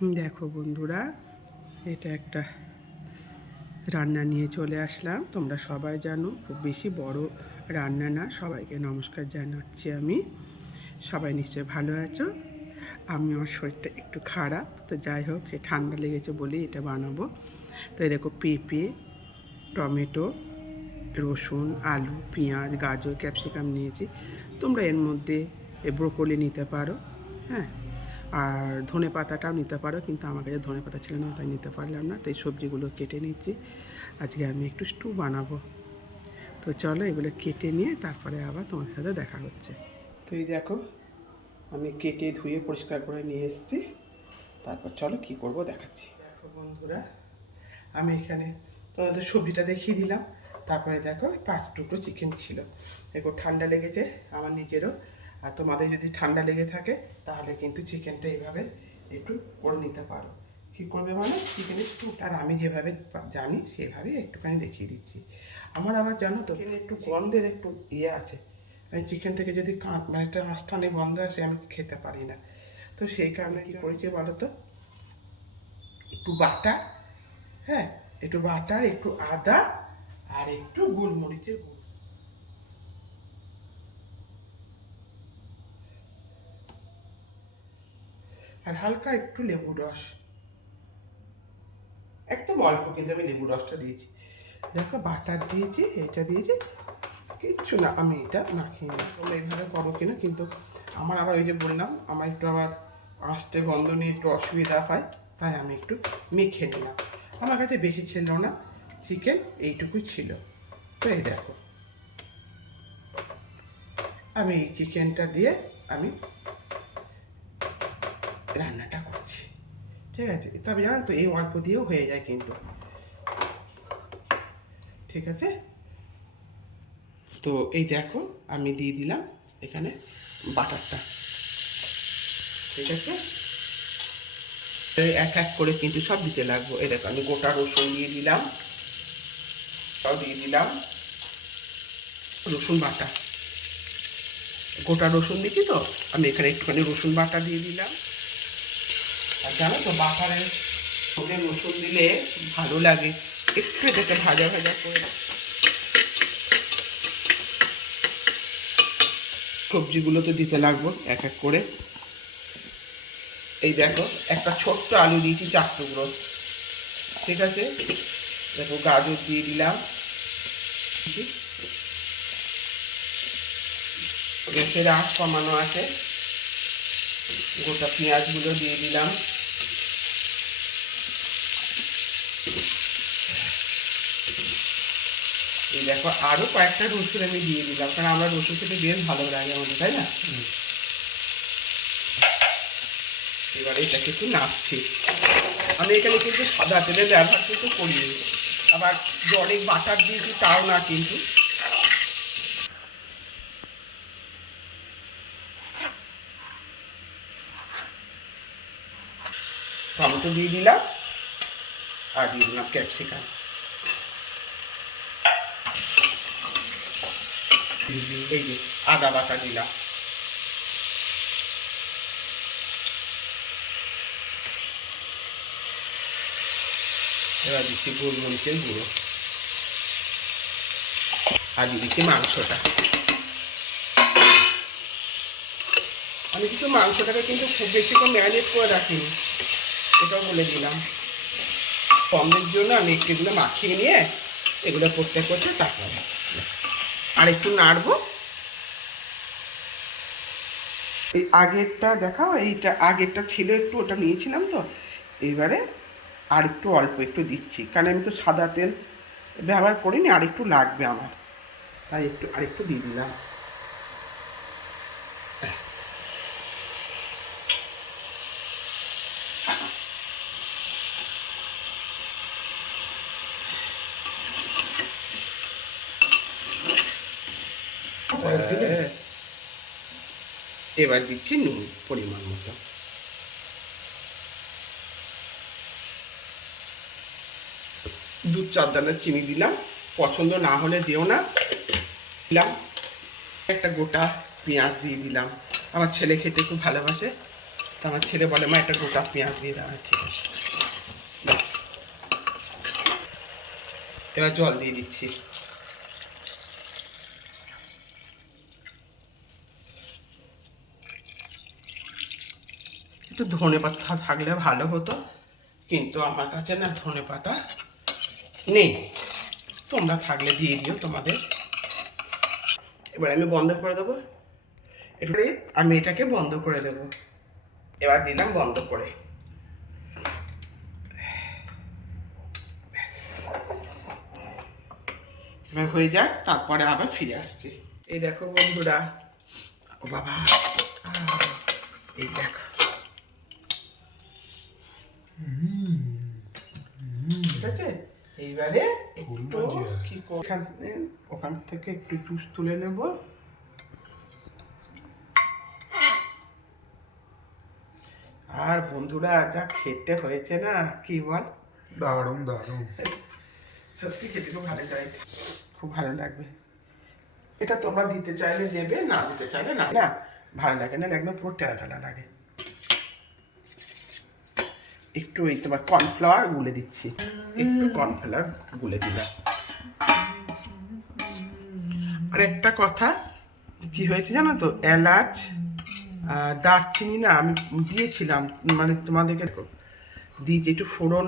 দেখো বন্ধুরা, এটা একটা রান্না নিয়ে চলে আসলাম। তোমরা সবাই জানো, খুব বেশি বড় রান্না না, সবাইকে নমস্কার জানাচ্ছি আমি। সবাই নিশ্চয়ই ভালো আছো? আমি আমার শরীরটা একটু খারাপ, তো যাই হোক, সে ঠান্ডা লেগেছে বলেই এটা বানাবো। তো দেখো, পেঁপে, টমেটো, রসুন, আলু, পেঁয়াজ, গাজর, ক্যাপসিকাম নিয়েছি। তোমরা এর মধ্যে ব্রোকলি নিতে পারো হ্যাঁ? আর ধনে পাতাটাও নিতে পারো, কিন্তু আমার কাছে ধনে পাতা ছিল না, তাই নিতে পারলাম না। তাই সবজিগুলো কেটে নিচ্ছি। আজকে আমি একটু স্টু বানাবো। তো চলো এগুলো কেটে নিয়ে তারপরে আবার তোমার সাথে দেখা হচ্ছে। তো এই দেখো, আমি কেটে ধুয়ে পরিষ্কার করে নিয়ে এসেছি। তারপর চলো কি করব দেখাচ্ছি। দেখো বন্ধুরা, আমি এখানে তোমাদের সবজিটা দেখিয়ে দিলাম। তারপরে দেখো, পাঁচ টুকরো চিকেন ছিল। এরপর ঠান্ডা লেগেছে, আমার নিজেরও। আর তোমাদের যদি ঠান্ডা লেগে থাকে তাহলে কিন্তু চিকেনটা এইভাবে একটু করে নিতে পারো। কী করবে মানে? চিকেনের স্টুটা আর আমি যেভাবে জানি সেভাবেই একটুখানি দেখিয়ে দিচ্ছি। আমার আবার জানো তো এখানে একটু গন্ধের একটু ইয়ে আছে। আমি চিকেন থেকে যদি কাঁচ মানে একটা আস্থানে গন্ধ আসে আমি খেতে পারি না। তো সেই কারণে কী করেছি বলো তো? একটু বাটা হ্যাঁ? একটু বাটার একটু আদা আর একটু গোলমরিচের গুঁড়ো। আর হালকা একটু লেবু রস। একদম অল্প কিন্তু আমি লেবু রসটা দিয়েছি। দেখো, বাটার দিয়েছি, এটা দিয়েছি। কিচ্ছু না, আমি এটা মাখিয়ে নিই। তোমরা এইভাবে করো কিনা, কিন্তু আমার আবার ওই যে বললাম, আমার একটু আবার আঁচটে গন্ধ নিয়ে একটু অসুবিধা হয়, তাই আমি একটু মেখে নিলাম। আমার কাছে বেশি ছিল না, চিকেন এইটুকুই ছিল। তো এই দেখো। আমি এই চিকেনটা দিয়ে আমি রান্নাটা করছি। ঠিক আছে? তবে জানেন তো এই অল্প দিয়েও হয়ে যায় কিন্তু। ঠিক আছে? তো এই দেখো, আমি দিয়ে দিলাম এখানে বাটারটা। ঠিক আছে? এক এক করে কিন্তু সব দিতে লাগবো। এই দেখো, আমি গোটা রসুন দিয়ে দিলাম। সব দিয়ে দিলাম। রসুন বাটা। গোটা রসুন দিচ্ছি তো? আমি এখানে একটুখানি রসুন বাটা দিয়ে দিলাম। আর জানো তো বাটারের সঙ্গে রসুন দিলে ভালো লাগে। একটু এটাকে ভাজা ভাজা করে। সবজিগুলো তো দিতে লাগবো এক এক করে। এই দেখো, একটা ছোট্ট আলু দিয়েছি চার টুকরো ঠিক আছে? দেখো, গাজর দিয়ে দিলাম। গ্যাসের আঁচ কমানো আছে। গোটা পেঁয়াজগুলো দিয়ে দিলাম। এই দেখো আরও কয়েকটা রসুন আমি দিয়ে দিলাম কারণ আমরা রসুন খেতে বেশ ভালো লাগে আমাদের তাই না? এবারে এটাকে একটু নাড়ছি। আমি এখানে কিন্তু সাদা তেলের ব্যবহার কিন্তু করি আবার অনেক বাটার দিয়েছি তাও না কিন্তু। টমেটো দিয়ে দিলাম আর দিয়ে দিলাম ক্যাপসিকাম। এই আদা বাটা দিলাম। এবার দিচ্ছি গোলমরিচের গুঁড়ো। আর দিচ্ছি মাংসটা। আমি কিন্তু মাংসটাকে কিন্তু খুব বেশি করে ম্যারিনেট করে রাখিনি এটাও বলে দিলাম। কমের জন্য আমি একটু এগুলো মাখিয়ে নিয়ে এগুলো করতে করতে তারপরে আর একটু নাড়বো। এই আগেরটা দেখাও, এইটা আগেরটা ছিল একটু, ওটা নিয়েছিলাম তো। এবারে আর একটু অল্প একটু দিচ্ছি, কারণ আমি তো সাদা তেল ব্যবহার করিনি, আর একটু লাগবে আমার। তাই একটু, আর একটু দিয়ে দিলাম। এবার দিচ্ছি নুন পরিমাণ মতো। দু চার দানা চিনি দিলাম। পছন্দ না হলে দিও না। দিলাম। একটা গোটা পেঁয়াজ দিয়ে দিলাম। আমার ছেলে খেতে খুব ভালোবাসে। তো আমার ছেলে বলে, মা, একটা গোটা পেঁয়াজ দিয়ে দেওয়া ঠিক আছে। ব্যাস। এবার জল দিয়ে দিচ্ছি। একটু ধনে পাতা থাকলে ভালো হতো, কিন্তু আমার কাছে না ধনে পাতা নেই। তোমরা থাকলে দিয়ে দিও তোমাদের। এবার আমি বন্ধ করে দেবো। এবারে আমি এটাকে বন্ধ করে দেব। এবার দিলাম বন্ধ করে। এবার হয়ে যাক, তারপরে আবার ফিরে আসছি। এই দেখো বন্ধুরা। ও বাবা। এই দেখো ঠিক আছে এইবারে একটু কি এখানে ওখান থেকে একটু জুস তুলে নেব। আর বন্ধুরা যা খেতে হয়েছে না কি বল? দারুণ দারুণ। সত্যি খেতে খুব ভালো চাই খুব ভালো লাগবে। এটা তোমরা দিতে চাইলে দেবে না দিতে চাইলে না। না ভালো লাগে না একদম পুরো টেলা টেলা লাগে। একটু এই তোমার কর্নফ্লাওয়ার গুলে দিচ্ছি। একটু কর্নফ্লাওয়ার গুলে দিলাম। আর একটা কথা, কি হয়েছে জানো তো? এলাচ দারচিনি না আমি দিয়েছিলাম মানে তোমাদেরকে দিয়েছি একটু ফোড়ন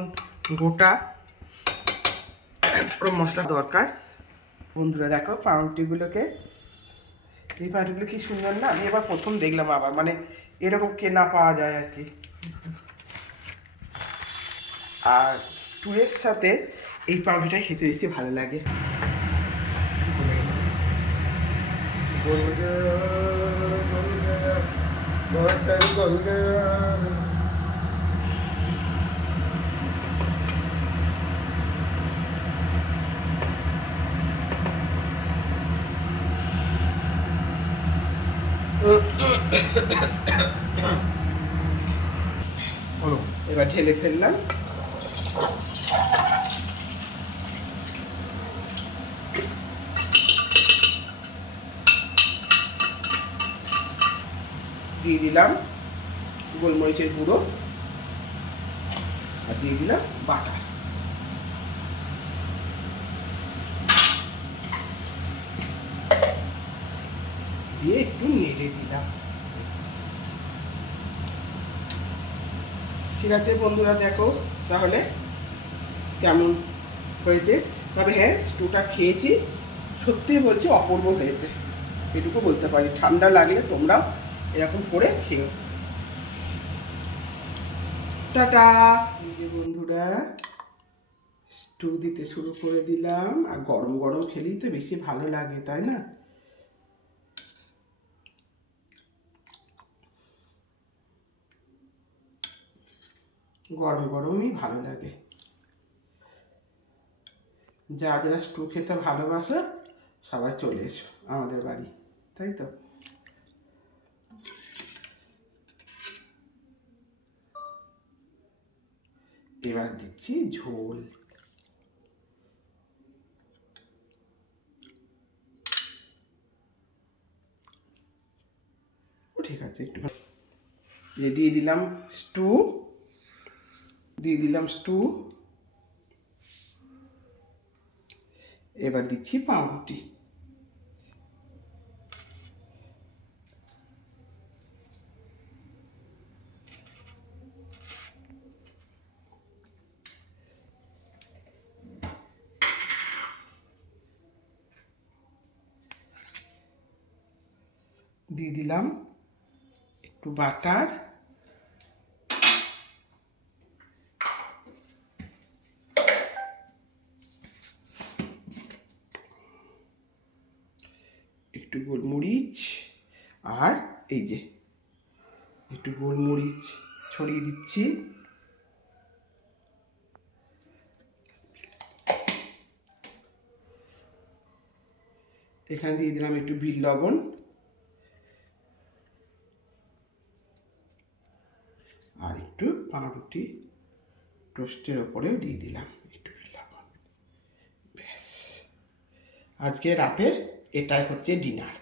গোটা মশলা দরকার। বন্ধুরা দেখো, পাউরুটিগুলোকে, এই পাউরুটিগুলো কি সুন্দর না? আমি এবার প্রথম দেখলাম আবার মানে এরকম কেনা পাওয়া যায় আর কি। আর স্টুয়ের সাথে এই পাউরুটিটাই খেতে বেশি ভালো লাগে। এবার ঢেলে ফেললাম। দিয়ে দিলাম গোলমরিচের গুঁড়ো আর দিয়ে দিলাম বাটার। দিয়ে একটু নেড়ে দিলাম। ঠিক আছে বন্ধুরা, দেখো তাহলে কেমন হয়েছে। তবে হ্যাঁ স্টুটা খেয়েছি, সত্যিই বলছি অপূর্ব হয়েছে। এটুকু বলতে পারি। ঠান্ডা লাগলে তোমরাও এরকম করে খেও টাটা। বন্ধুরা স্টু দিতে শুরু করে দিলাম। আর গরম গরম খেলেই তো বেশি ভালো লাগে, তাই না? গরম গরমই ভালো লাগে। যা যারা স্টু খেতে ভালোবাসো, সবাই চলে এসো আমাদের বাড়ি, তাই তো? এবার দিচ্ছি ঝোল। ঠিক আছে, একটু দিয়ে দিলাম স্টু দিয়ে দিলাম স্টু এবার দিচ্ছি পাউরুটি। দিয়ে দিলাম একটু বাটার। একটু গোলমরিচ আর এই যে একটু গোলমরিচ ছড়িয়ে দিচ্ছি। এখানে দিয়ে দিলাম একটু বিট লবণ আর একটু পাউরুটি টোস্টের ওপরে দিয়ে দিলাম একটু ব্যাস। আজকে রাতের এটাই হচ্ছে ডিনার।